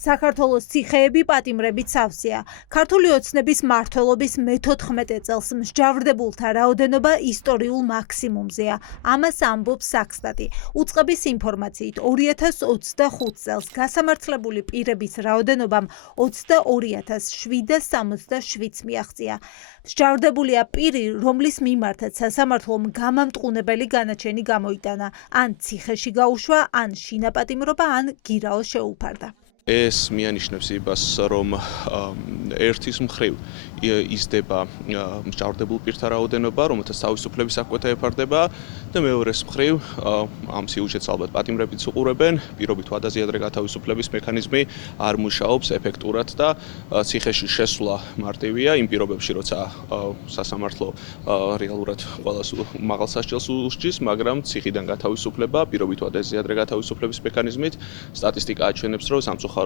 საქართველოს ციხეები პატიმრებით სავსეა. ქართული ოცნების მმართველობის მე-14 წელს მსჯავრდებულთა რაოდენობა ისტორიულ მაქსიმუმზეა. ამას ამბობს საქსტატი. უწყების ინფორმაციით 2025 წელს გასამართლებული პირების რაოდენობამ 22,767 მიაღწია. მსჯავრდებულია პირი, რომლის მიმართაც სასამართლომ გამამტყუნებელი განაჩენი გამოიტანა, ან ციხეში გაუშვა, ან შინაპატიმრობა, ან გირაო შეუფარდა. ეს მიანიშნებს იმას, რომ ერთის მხრივ იზრდება მსჯავრდებულ პირთა რაოდენობა, რომელთაც თავისუფლების საკვეთა ეფარდება და მეორეს მხრივ ამ სიუჟეტს ალბათ პატიმრებიც უყურებენ, პირობით ვადაზიადრე გათავისუფლების მექანიზმი არ მუშაობს ეფექტურად და ციხეში შესვლა მარტივია იმ პირობებში, როცა სასამართლო რეალურად ყველას მაღალ სასჯელს უსჯის, მაგრამ ციხიდან გათავისუფლება პირობით ვადაზიადრე გათავისუფლების მექანიზმით სტატისტიკა აჩვენებს, რომ სამწუხაროდ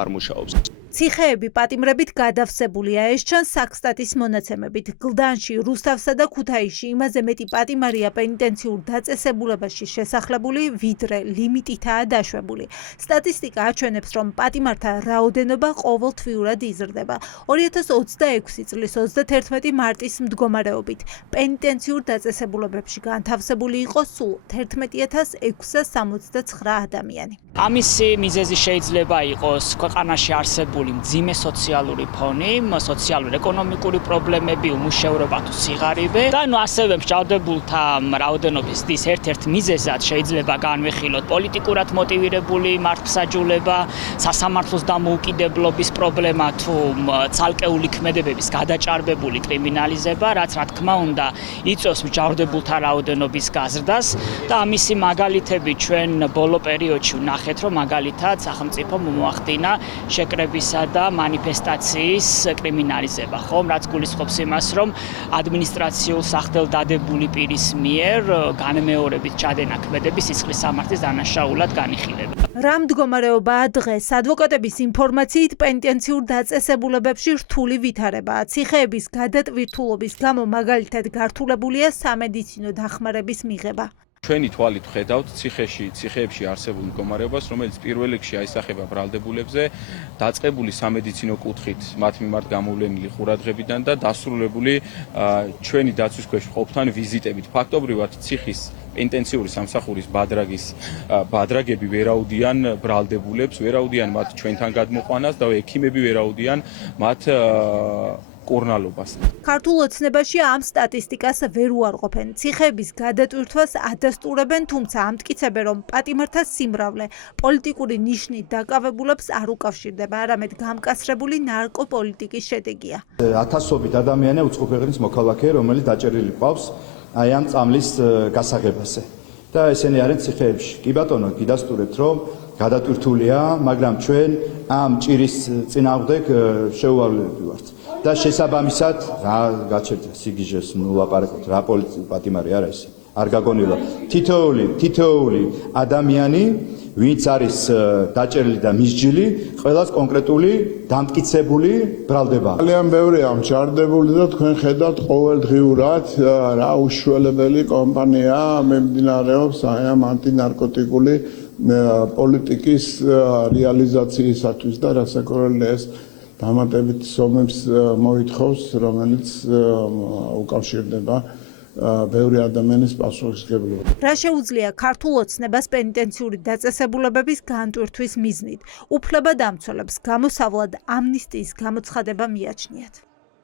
არ მუშაობს. ციხეები პატიმრებით გადავსებულია, ეს ჩანს საქსტატის მონაცემებით. გლდანში, რუსთავსა და ქუთაისში იმაზე მეტი პატიმარია პენიტენციურ დაწესებულებაში შესახლებული, ვიდრე ლიმიტითაა დაშვებული. სტატისტიკა აჩვენებს, რომ პატიმართა რაოდენობა ყოველთვიურად იზრდება. 2026 წლის 31 მარტის მდგომარეობით პენიტენციურ დაწესებულებებში განთავსებული იყო სულ 11,669 ადამიანი. ამისი მიზეზი შეიძლება იყოს ქვეყანაში არსებული მძიმე სოციალური ფონი, სოციალურ-ეკონომიკური პრობლემები, უმუშევრობა თუ სიღარიბე და ასევე მსჯავრდებულთა რაოდენობის ზრდის ერთ-ერთ მიზეზად შეიძლება განვიხილოთ პოლიტიკურად მოტივირებული მართლმსაჯულება, სასამართლოს დამოუკიდებლობის პრობლემა თუ ცალკეული ქმედებების გადაჭარბებული კრიმინალიზება, რაც რა თქმა უნდა იწვევს მსჯავრდებულთა რაოდენობის გაზრდას და ამისი მაგალითები ჩვენ ბოლო პერიოდში ვნახეთ, რომ მაგალითად სახელმწიფომ მოახდინა შეკრებისა და მანიფესტაციის კრიმინალიზება, ხომ, რაც გულისხმობს იმას, რომ ადმინისტრაციულ სახელდადებული პირის მიერ განმეორებით ჩადენა ქმედები სისხლის სამართლის დანაშაულად განიხილება. რა მდგომარეობაა დღეს? ადვოკატების ინფორმაციით პენიტენციურ დაწესებულებებში რთული ვითარებაა. ციხეების გადატვირთულობის გამო მაგალითად გართულებულია სამედიცინო დახმარების მიღება. ჩვენი თვალით ვხედავთ ციხეებში არსებულ მდგომარეობას, რომელიც პირველ რიგში აისახება ბრალდებულებზე, დაწყებული სამედიცინო კუთხით მათ მიმართ გამოვლენილი ყურადღებიდან და დასრულებული ჩვენი დაცვის ქვეშ მყოფთან ვიზიტებით. ფაქტობრივად ციხის პენიტენციური სამსახურის ბადრაგები ვერაუდიან ბრალდებულებს, ვერაუდიან მათ ჩვენთან გადმოყვანას და ექიმები ვერაუდიან მათ კორნალობას. ქართულ ოცნებაში ამ სტატისტიკას ვერ უარყოფენ. ციხეების გადატვირთვას ადასტურებენ, თუმცა ამტკიცებენ, რომ პატიმართა სიმრავლე პოლიტიკური ნიშნით დაკავებულებს არ უკავშირდება, არამედ გამკაცრებული ნარკოპოლიტიკის შედეგია. ათასობით ადამიანი უცხო ქვეყნის მოქალაქე, რომელიც დაჭერილი ყავს აი ამ წამლის გასაღებაზე. და ესენი არიან ციხეებში. კი ბატონო, გიდასტურებთ, რომ გადატვირთულია, მაგრამ ჩვენ ამ ჭირის წინააღმდეგ შეუვალებები ვართ. და შესაბამისად რა გაჩერდა სიგიჟეს ვლაპარაკობთ, რა პატიმარი არა ეს. არ გაგონილა. თითოეული ადამიანი, ვინც არის დაჭერილი და მისჯილი, ყველას კონკრეტული დამტკიცებული ბრალდება. ძალიან ბევრია მსჯავრდებული და თქვენ ხედავთ ყოველდღიურად რა უშველებელი კომპანია მიმდინარეობს აი ამ ანტინარკოტიკული პოლიტიკის რეალიზაციისათვის და რასაკვირველია ეს დამატებით სომებს მოითხოვს, რომელიც უკავშირდება ბევრი ადამიანის პასუხისმგებლობას. რა შეუძლია ქართულ ოცნებას პენიტენციური დაწესებულებების განტვირთვის მიზნით? უფლებადამცველებს გამოსავლად ამნისტიის გამოცხადება მიაჩნიათ.